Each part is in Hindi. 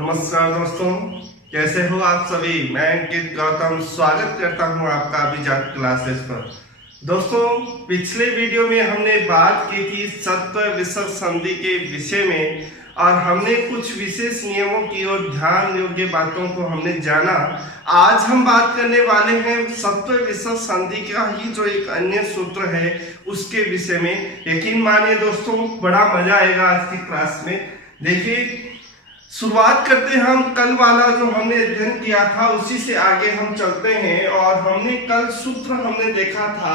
नमस्कार दोस्तों, कैसे हो आप सभी। मैं अंकित गौतम स्वागत करता हूं आपका अभिजात क्लासेस पर। दोस्तों, पिछले वीडियो में हमने बात की थी सत्व विसर्ग संधि के विषय में और हमने कुछ विशेष नियमों की और ध्यान योग्य बातों को हमने जाना। आज हम बात करने वाले हैं सत्व विसर्ग संधि का ही जो एक अन्य सूत्र है उसके विषय में। यकीन मानिए दोस्तों, बड़ा मजा आएगा आज की क्लास में। देखिए, शुरुआत करते हैं हम कल वाला जो हमने अध्ययन किया था उसी से आगे हम चलते हैं। और हमने कल सूत्र हमने देखा था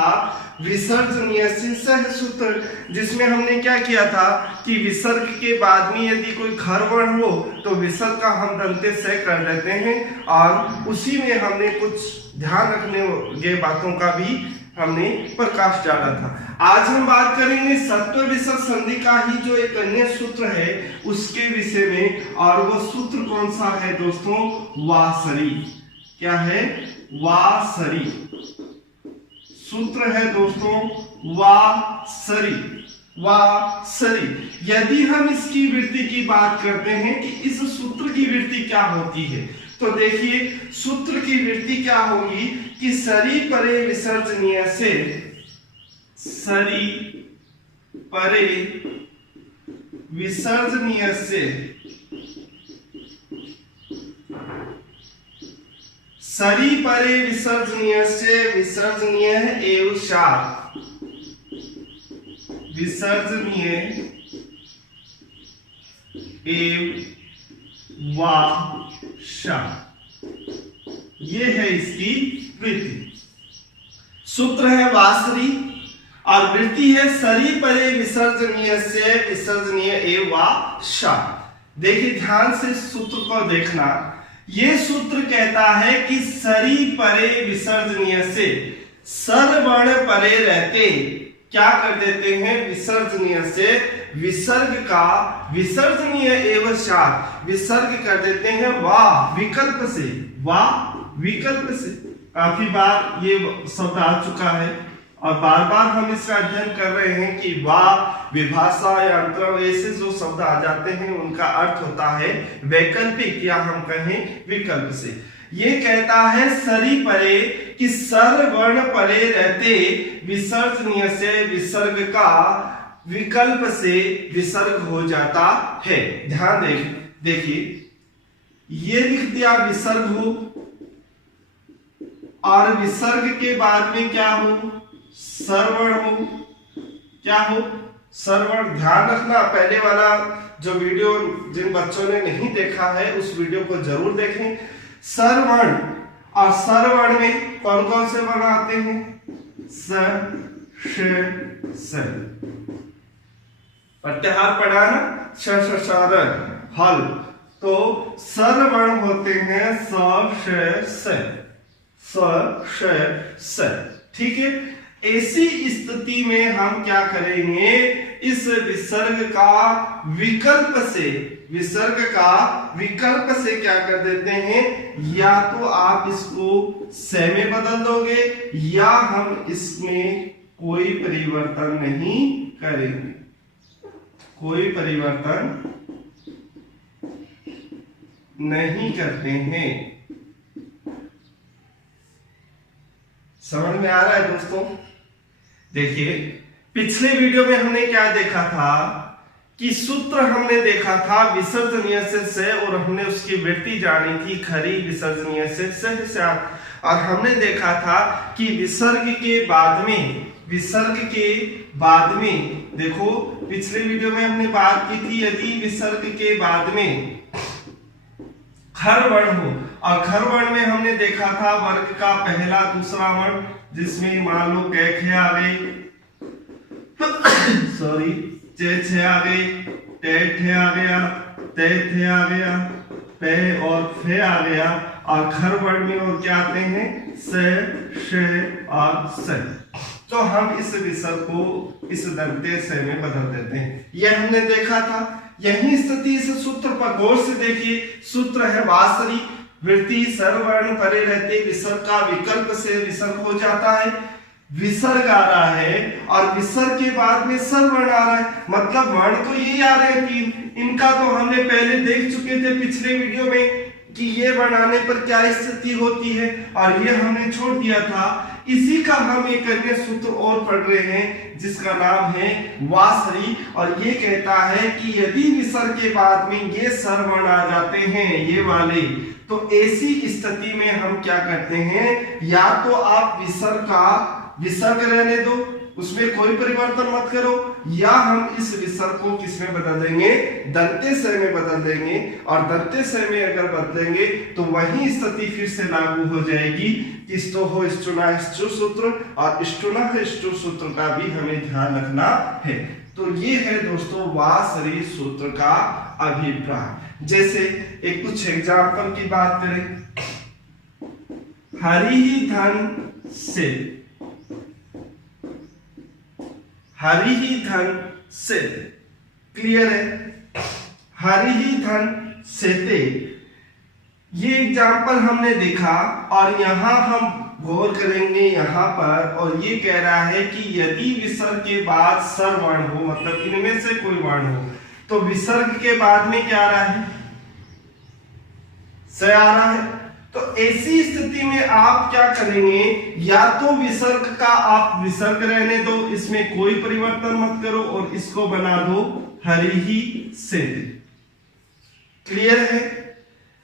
विसर्जनीय सह सूत्र, जिसमें हमने क्या किया था कि विसर्ग के बाद में यदि कोई खर वर्ण हो तो विसर्ग का हम दंते से कर देते हैं और उसी में हमने कुछ ध्यान रखने ये बातों का भी हमने प्रकाश डाला था। आज हम बात करेंगे सत्व विसर्ग संधि का ही जो एक अन्य सूत्र है उसके विषय में। और वो सूत्र कौन सा है दोस्तों? वासरी। क्या है? वासरी सूत्र है दोस्तों, वासरी। वासरी। यदि हम इसकी वृत्ति की बात करते हैं कि इस सूत्र की वृत्ति क्या होती है, तो देखिए सूत्र की वृत्ति क्या होगी कि सरी परे विसर्जनीय से, सरी परे विसर्जनीय से, सरी परे विसर्जनीय से, विसर्जनीय एवं शार्प, विसर्जनीय एवं वा शा, ये है इसकी वृत्ति। सूत्र है वासरी और वृत्ति है सरी परे विसर्जनीय से, विसर्जनीय एवं वा शा। देखिए ध्यान से सूत्र को देखना। ये सूत्र कहता है कि सरी परे विसर्जनीय से, सर वर्ण परे रहते क्या कर देते हैं? विसर्जनीय से विसर्ग का विसर्जनीय एवं शार्प विसर्ग कर देते हैं वाह विकल्प से। वाह विकल्प से काफी बार ये शब्द आ चुका है और बार बार हम इसका अध्ययन कर रहे हैं कि वाह विभाषा या अंतराल ऐसे जो शब्द आ जाते हैं उनका अर्थ होता है वैकल्पिक या हम कहें विकल्प से। ये कहता है सरी परे कि सर वर्ण परे रहते विसर्जनीय से विसर्ग का विकल्प से विसर्ग हो जाता है। ध्यान देखिए, ये लिख दिया विसर्ग हो और विसर्ग के बाद में क्या हो? सरवर्ण हो। क्या हो? सरवर्ण। ध्यान रखना, पहले वाला जो वीडियो जिन बच्चों ने नहीं देखा है उस वीडियो को जरूर देखें। सरवर्ण और सरवर्ण में कौन कौन से वर्ण आते हैं? स, श, प्रत्याहार पढ़ा ना, श, हल। तो सरवर्ण होते हैं स, श। ठीक है। ऐसी स्थिति में हम क्या करेंगे? इस विसर्ग का विकल्प से, विसर्ग का विकल्प से क्या कर देते हैं? या तो आप इसको से में बदल दोगे या हम इसमें कोई परिवर्तन नहीं करेंगे। कोई परिवर्तन नहीं करते हैं। समझ में आ रहा है दोस्तों? देखिए पिछले वीडियो में हमने क्या देखा था कि सूत्र हमने देखा था विसर्जनीय से और हमने उसकी वृत्ति जानी थी खरी विसर्जनीय से और हमने देखा था कि विसर्ग के बाद में, विसर्ग के बाद में देखो पिछले वीडियो में हमने बात की थी यदि विसर्ग के बाद में खर वर्ण हो और खर वर्ण में हमने देखा था वर्ग का पहला दूसरा वर्ण, जिसमें मान लो कै आ गई, सॉरी चे आ गई, टे आ गया, ते आ गया, पे और फे आ गया और खर वर्ण में और क्या आते हैं? से, शे और से। तो हम इस विसर्ग को इस दंते से में बदल देते हैं। यह हमने देखा था। यही स्थिति इस सूत्र पर गौर से देखिए। सूत्र है वासरी, वृत्ति सरवर्ण परे रहते विसर्ग का विकल्प से विसर्ग हो जाता है। विसर्ग आ रहा है और विसर्ग के बाद में सर वर्ण आ रहा है, मतलब वर्ण तो यही आ रहे हैं तीन। इनका तो हमने पहले देख चुके थे पिछले वीडियो में कि ये वर्ण आने पर क्या स्थिति होती है, और ये हमने छोड़ दिया था। इसी का हम एक अन्य सूत्र और पढ़ रहे हैं जिसका नाम है वासरी, और ये कहता है कि यदि विसर्ग के बाद में ये सर वर्ण आ जाते हैं ये वाले, तो ऐसी स्थिति में हम क्या करते हैं, या तो आप विसर्ग का विसर्ग रहने दो, उसमें कोई परिवर्तन मत करो, या हम इस विसर्ग को किस में बदल देंगे, दंते स में बदल देंगे। और दंते स में अगर बदलेंगे तो वही स्थिति फिर से लागू हो जाएगी कि स्तोहो स्टुना स्टु सूत्र, और स्टुना स्टु सूत्र का भी हमें ध्यान रखना है। तो ये है दोस्तों वासरी सूत्र का अभिप्राय। जैसे एक कुछ एग्जाम्पल की बात करें, हरि ही धन से, हरि ही धन से, क्लियर है, हरि ही धन से ते, ये एग्जाम्पल हमने देखा। और यहां हम गौर करेंगे यहां पर, और ये कह रहा है कि यदि विसर्ग के बाद सर वर्ण हो, मतलब इनमें से कोई वर्ण हो, तो विसर्ग के बाद में क्या आ रहा है, स आ रहा है। तो ऐसी स्थिति में आप क्या करेंगे, या तो विसर्ग का आप विसर्ग रहने दो, इसमें कोई परिवर्तन मत करो, और इसको बना दो हरि ही से। क्लियर है,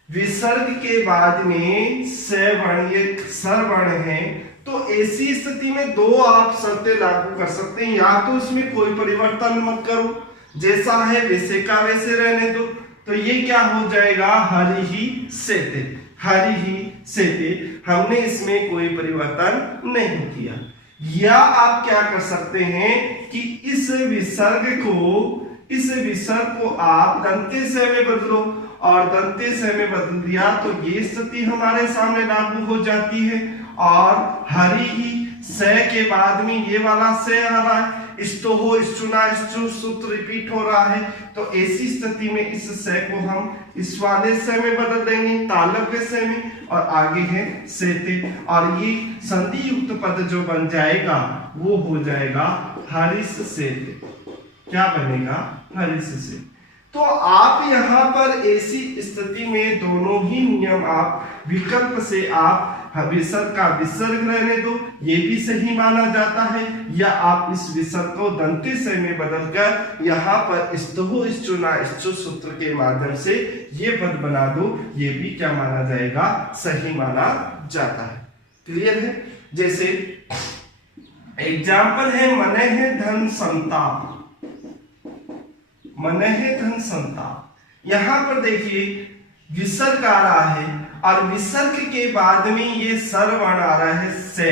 विसर्ग के बाद में स वर्ण, ये सर वर्ण है, तो ऐसी स्थिति में दो आप शर्तें लागू कर सकते हैं, या तो इसमें कोई परिवर्तन मत करो, जैसा है वैसे का वैसे रहने दो, तो ये क्या हो जाएगा, हरि ही सेते, हरि ही सेते, हमने इसमें कोई परिवर्तन नहीं किया। या आप क्या कर सकते हैं कि इस विसर्ग को आप दंते स में बदलो, और दंते स में बदल दिया तो ये स्थिति हमारे सामने लागू हो जाती है, और हरि ही स के बाद में ये वाला स आ रहा है, स्तोहो स्टुना स्टु सूत्र रिपीट हो रहा है। तो ऐसी स्थिति में इस स को हम इस वाले स में बदल देंगे, तालव्य स में, और आगे है सेते, और ये संधि युक्त पद जो बन जाएगा वो हो जाएगा हरिस सेते। क्या बनेगा, हरिस से। तो आप यहाँ पर ऐसी स्थिति में दोनों ही नियम आप विकल्प से आप विसर्ग का विसर्ग रहने दो, ये भी सही माना जाता है, या आप इस विसर्ग को दंते स में बदलकर यहाँ पर स्तोहो स्टुना स्टु सूत्र के माध्यम से ये पद बना दो, ये भी क्या माना जाएगा, सही माना जाता है। क्लियर है। जैसे एग्जाम्पल है मनः धन संताप, मनः धन संताप। यहां पर देखिए विसर्ग आ रहा है, और विसर्ग के बाद में ये सर वर्ण आ रहा है से,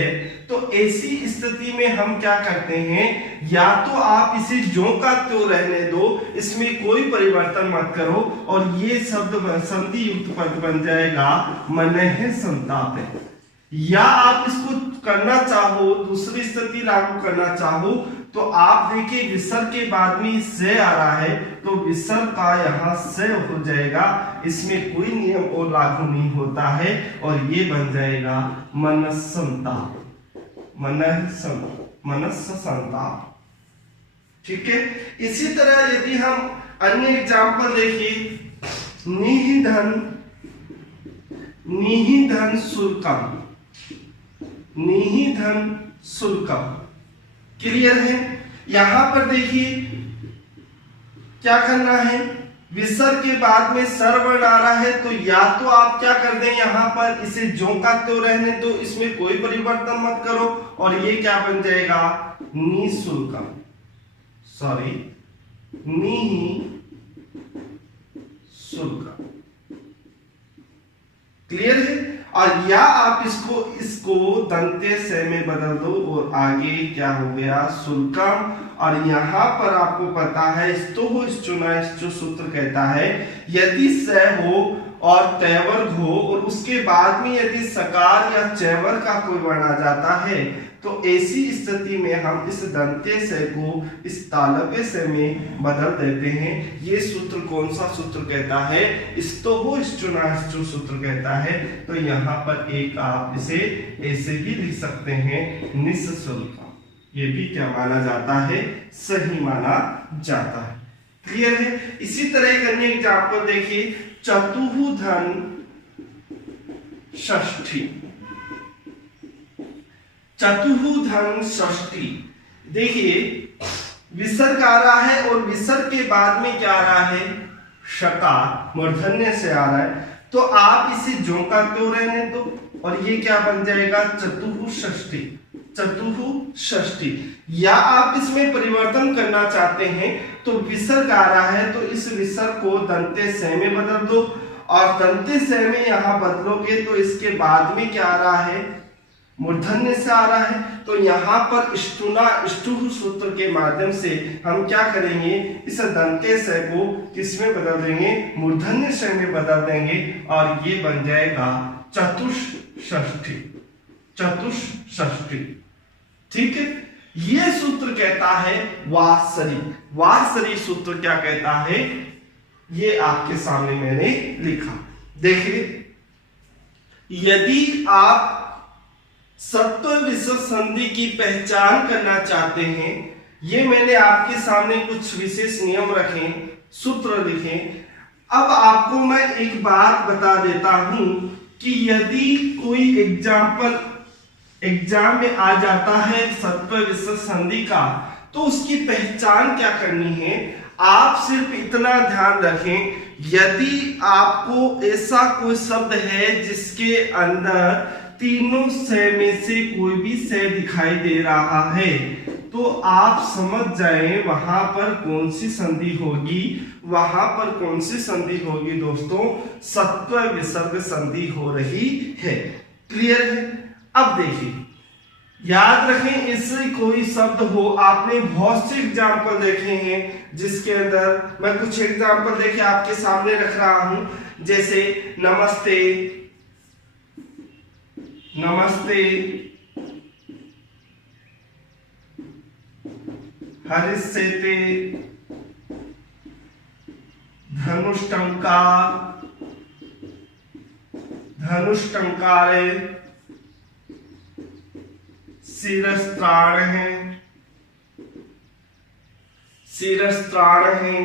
तो ऐसी स्थिति में हम क्या करते हैं, या तो आप इसे ज्यों का त्यों रहने दो, इसमें कोई परिवर्तन मत करो, और ये शब्द संधि युक्त पद बन जाएगा मनः संताप है। या आप इसको करना चाहो, दूसरी स्थिति लागू करना चाहो, तो आप देखिए विसर्ग के बाद में से आ रहा है, तो विसर्ग का यहाँ से हो जाएगा, इसमें कोई नियम और लागू नहीं होता है, और ये बन जाएगा मनस संताप, मनस संताप। ठीक है। इसी तरह यदि हम अन्य एग्जाम्पल देखिए, निहिधन शुल्कम, निहिधन शुल्कम। क्लियर है। यहां पर देखिए क्या करना है, विसर्ग के बाद में सर वर्ण आ रहा है, तो या तो आप क्या कर दें, यहां पर इसे ज्यों का त्यों रहने दो, इसमें कोई परिवर्तन मत करो, और ये क्या बन जाएगा, निशुल्कम, सॉरी निशुल्कम। क्लियर है। और या आप इसको दंते स में बदल दो, और आगे क्या हो गया, शुल्कम। और यहाँ पर आपको पता है स्तोहो स्टुना स्टु सूत्र कहता है यदि स हो और तैवर्ग हो, और उसके बाद में यदि सकार या चैवर्ग का कोई वर्ण आ जाता है, तो ऐसी स्थिति में हम इस दंत्य से को इस तालव्य से में बदल देते हैं। ये सूत्र कौन सा सूत्र कहता है? स्तोहो-स्टुना-स्टु सूत्र कहता है। तो यहाँ पर एक आप इसे ऐसे भी लिख सकते हैं, निःशुल्क। ये भी क्या माना जाता है? सही माना जाता है। क्लियर है? इसी तरह एक अन्य एग्जाम्पल देखिए, चतुः धन षष्ठी। चतुः धन षष्ठी, देखिए विसर्ग आ रहा है और विसर्ग के बाद में क्या आ रहा है? शकार मूर्धन्य से आ रहा है। तो आप इसे ज्यों का त्यों रहने दो और ये क्या बन जाएगा? चतुः षष्ठी। चतुः षष्ठी। या आप इसमें परिवर्तन करना चाहते हैं तो विसर्ग आ रहा है तो इस विसर्ग को दंत्य से में बदल दो, और दंत्य से में यहां बदलोगे तो इसके बाद में क्या आ रहा है? मूर्धन्य से आ रहा है। तो यहाँ पर स्टुह सूत्र के माध्यम से हम क्या करेंगे? इस दंत्य से को किसमें बदल देंगे? मूर्धन्य से में बदल देंगे और ये बन जाएगा चतुष्षष्ठी। चतुष्षष्ठी, ठीक है। ये सूत्र कहता है वात्सरिक। वात्सरिक सूत्र क्या कहता है? ये आपके सामने मैंने लिखा। देखिए, यदि आप सत्व विसर्ग संधि की पहचान करना चाहते हैं, ये मैंने आपके सामने कुछ विशेष नियम रखे, सूत्र लिखे। अब आपको मैं एक बात बता देता हूं कि यदि कोई एग्जाम में आ जाता है सत्व विसर्ग संधि का, तो उसकी पहचान क्या करनी है? आप सिर्फ इतना ध्यान रखें, यदि आपको ऐसा कोई शब्द है जिसके अंदर तीनों से में से कोई भी से दिखाई दे रहा है, तो आप समझ जाएं वहां पर कौन सी संधि होगी। वहां पर कौन सी संधि होगी दोस्तों? सत्व विसर्ग संधि हो रही है। क्लियर है? अब देखिए, याद रखें, इससे कोई शब्द हो, आपने बहुत से एग्जाम्पल देखे हैं जिसके अंदर मैं कुछ एग्जाम्पल देखे आपके सामने रख रहा हूं, जैसे नमस्ते, नमस्ते, हरिष्यते, धनुष्टंकार, धनुष्टंकारे, शिरस्त्राण है, शिरस्त्राण है।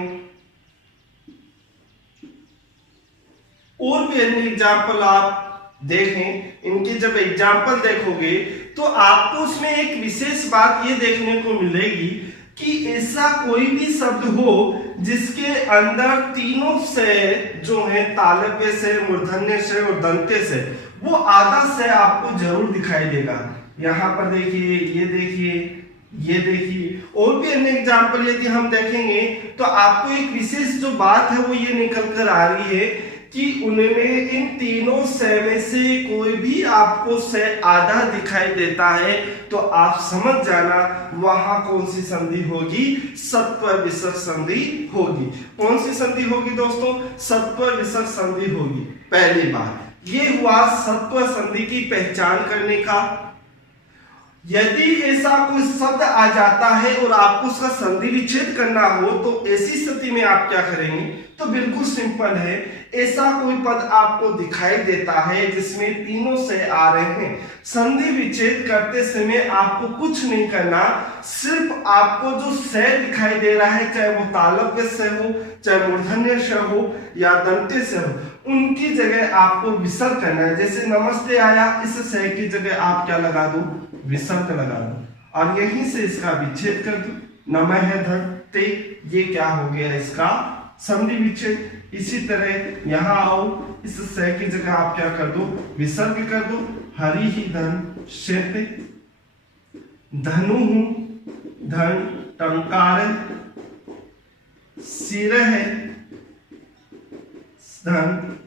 और भी अन्य एग्जाम्पल आप देखें। इनके जब एग्जाम्पल देखोगे तो आपको उसमें एक विशेष बात ये देखने को मिलेगी कि ऐसा कोई भी शब्द हो जिसके अंदर तीनों से जो है, तालव्य से, मूर्धन्य से और दंत्य से, वो आधा से आपको जरूर दिखाई देगा। यहाँ पर देखिए, ये देखिए, ये देखिए। और भी अन्य एग्जाम्पल यदि हम देखेंगे तो आपको एक विशेष जो बात है वो ये निकल कर आ रही है कि उनमें इन तीनों से में से कोई भी आपको से आधा दिखाई देता है तो आप समझ जाना वहां कौन सी संधि होगी? सत्व विसर्ग संधि होगी। कौन सी संधि होगी दोस्तों? सत्व विसर्ग संधि होगी। पहली बात ये हुआ सत्व संधि की पहचान करने का। यदि ऐसा कोई शब्द आ जाता है और आपको उसका संधि विच्छेद करना हो तो ऐसी स्थिति में आप क्या करेंगे? तो बिल्कुल सिंपल है, ऐसा कोई पद आपको दिखाई देता है जिसमें तीनों से आ रहे हैं, संधि विच्छेद करते समय आपको कुछ नहीं करना, सिर्फ आपको जो से दिखाई दे रहा है, चाहे वो तालव्य से हो, चाहे मूर्धन्य से हो या दंत्य से हो, उनकी जगह आपको विसर्ग करना है। जैसे नमस्ते आया, इस से की जगह आप क्या लगा दो? विसर्ग लगा दो और यहीं से इसका विच्छेद कर दो। नमः धत्ते, ये क्या हो गया? इसका संधि विच्छेद। इसी तरह यहाँ आओ, इस से की जगह आप क्या कर दो? विसर्ग कर दो। हरि ही धन शेते, धनु धन टंकार, सिर है धन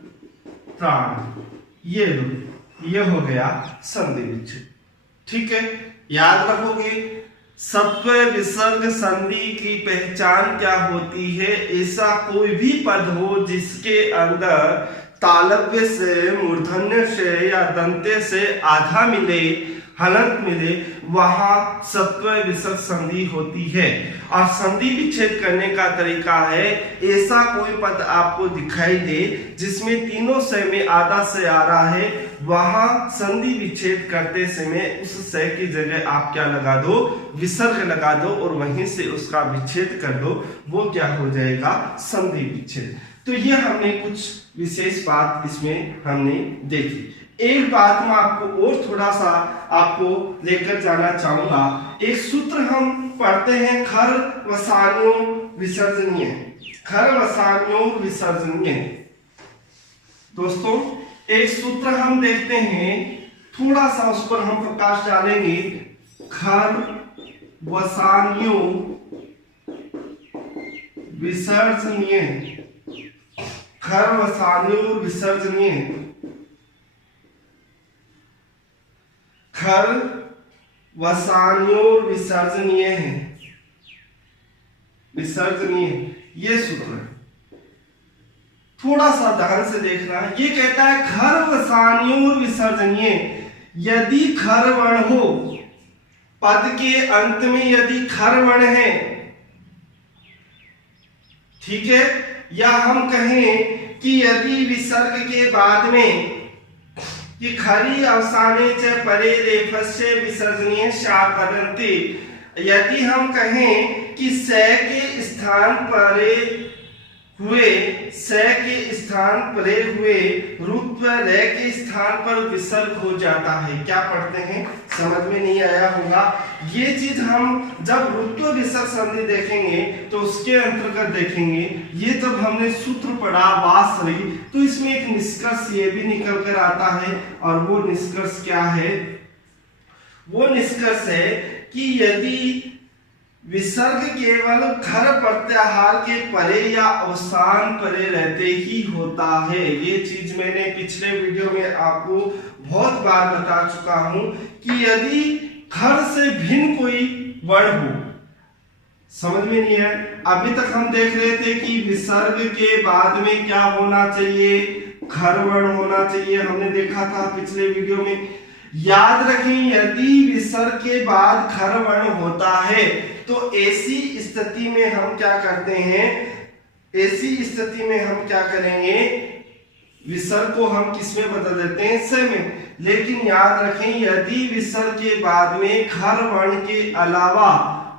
प्राण। ये लो, ये हो गया संधि विच्छेद। ठीक है, याद रखोगे सत्व विसर्ग संधि की पहचान क्या होती है? ऐसा कोई भी पद हो जिसके अंदर तालव्य से, मूर्धन्य से या दंत्य से आधा मिले, हलंत मिले वहां सत्व विसर्ग संधि होती है। और संधि विच्छेद करने का तरीका है, ऐसा कोई पद आपको दिखाई दे जिसमें तीनों स में आधा स आ रहा है, वहां संधि विच्छेद करते समय उस स की जगह आप क्या लगा दो, विसर्ग लगा दो और वहीं से उसका विच्छेद कर दो, वो क्या हो जाएगा, संधि विच्छेद। तो ये हमने कुछ विशेष बात इसमें हमने देखी। एक बात मैं आपको और थोड़ा सा आपको लेकर जाना चाहूंगा। एक सूत्र हम पढ़ते हैं, खर वसान्यो विसर्जनीय। खर वसान्यो विसर्जनीय दोस्तों, एक सूत्र हम देखते हैं, थोड़ा सा उस पर हम प्रकाश डालेंगे। खर वसान्यो विसर्जनीय, खर वसान्यो विसर्जनीय, खर वसान्योर विसर्जनीय है, विसर्जनीय, ये सूत्र है। थोड़ा सा ध्यान से देखना, ये कहता है खर वसान्योर विसर्जनीय, यदि खर वर्ण हो, पद के अंत में यदि खर वर्ण है, ठीक है, या हम कहें कि यदि विसर्ग के बाद में कि खरी अवसाने च परे रेफस्य विसर्जनीय शापदन्ति, यदि हम कहें कि स के स्थान परे हुए, स के स्थान परे हुए रुत्व रे के स्थान पर विसर्ग हो जाता है। क्या पढ़ते हैं, समझ में नहीं आया होगा। ये चीज हम जब रुत्व विसर्ग संधि देखेंगे तो उसके अंतर्गत देखेंगे। ये जब हमने सूत्र पढ़ा वासरी, तो इसमें एक निष्कर्ष ये भी निकल कर आता है, और वो निष्कर्ष क्या है, वो निष्कर्ष है कि यदि विसर्ग केवल खर प्रत्याहार के परे या अवसान परे रहते ही होता है। ये चीज मैंने पिछले वीडियो में आपको बहुत बार बता चुका हूं कि यदि खर से भिन्न कोई वर्ण हो, समझ में नहीं है। अभी तक हम देख रहे थे कि विसर्ग के बाद में क्या होना चाहिए, खर वर्ण होना चाहिए, हमने देखा था पिछले वीडियो में। याद रखें, यदि विसर्ग के बाद खर वर्ण होता है तो ऐसी स्थिति में हम क्या करते हैं, ऐसी स्थिति में हम क्या करेंगे, विसर्ग को हम किस में बदल देते हैं, स में। लेकिन याद रखें, यदि विसर्ग के बाद में खर वर्ण के अलावा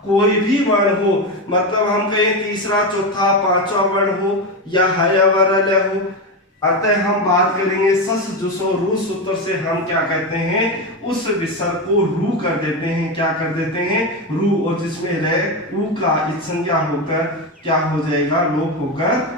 कोई भी वर्ण हो, मतलब हम कहें तीसरा चौथा पांचवा वर्ण हो या हयवरल हो, अतः हम बात करेंगे सस जुसो रू सूत्र से हम क्या कहते हैं, उस विसर्ग को रू कर देते हैं। क्या कर देते हैं, रू, और जिसमें रे ऊ का संज्ञा होकर क्या हो जाएगा, लोप होकर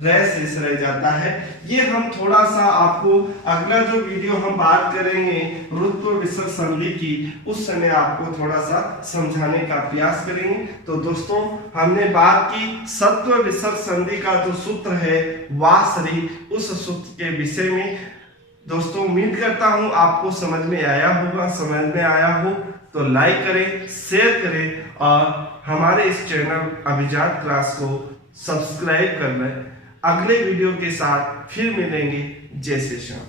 रे शेष रह जाता है। ये हम थोड़ा सा आपको अगला जो वीडियो हम बात करेंगे रुत्व विसर्ग संधि की, उस समय आपको थोड़ा सा समझाने का प्रयास करेंगे। तो दोस्तों, हमने बात की सत्व विसर्ग संधि का जो सूत्र है वासरी, उस सूत्र के विषय में। दोस्तों, उम्मीद करता हूं आपको समझ में आया होगा। समझ में आया हो तो लाइक करें, शेयर करें और हमारे इस चैनल अभिजात क्लास को सब्सक्राइब कर लें। अगले वीडियो के साथ फिर मिलेंगे। जय श्री श्याम।